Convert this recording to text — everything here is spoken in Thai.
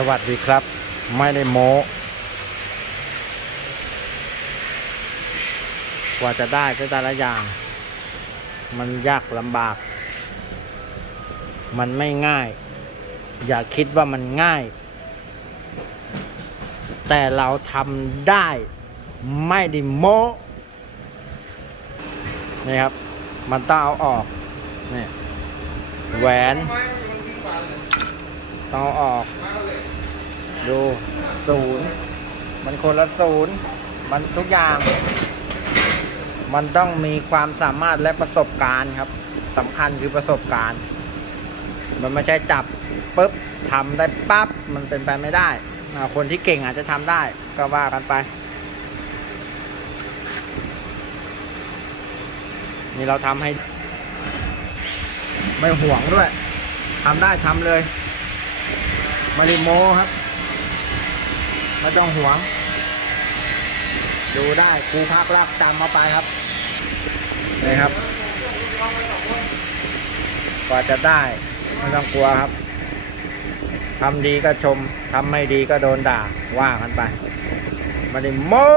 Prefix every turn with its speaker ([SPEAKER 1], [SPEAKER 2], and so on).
[SPEAKER 1] สวัสดีครับ ไม่ได้โม้กว่าจะได้แต่ละอย่าง มันยากลำบาก มันไม่ง่าย อย่าคิดว่ามันง่าย แต่เราทำได้ไม่ได้โม้นี่ครับ มันต้องเอาออกนี่แหวนต้องเอาออก ดูศูนย์มันคนละศูนย์มันทุกอย่าง มันต้องมีความสามารถและประสบการณ์ครับสำคัญคือประสบการณ์ มันไม่ใช่จับปุ๊บทำได้ปั๊บมันเป็นไปไม่ได้คนที่เก่งอาจจะทำได้ก็ว่ากันไป นี่เราทำให้ ไม่ห่วงด้วยทำได้ทำเลยม่ได้โมครับ ไม่ต้องห่วง ดูได้ครูพักรักจำมาไปครับนี่ครับ กว่าจะได้ไม่ต้องกลัวครับทำดีก็ชมทำไม่ดีก็โดนด่าว่ากันไปไมาได้โม้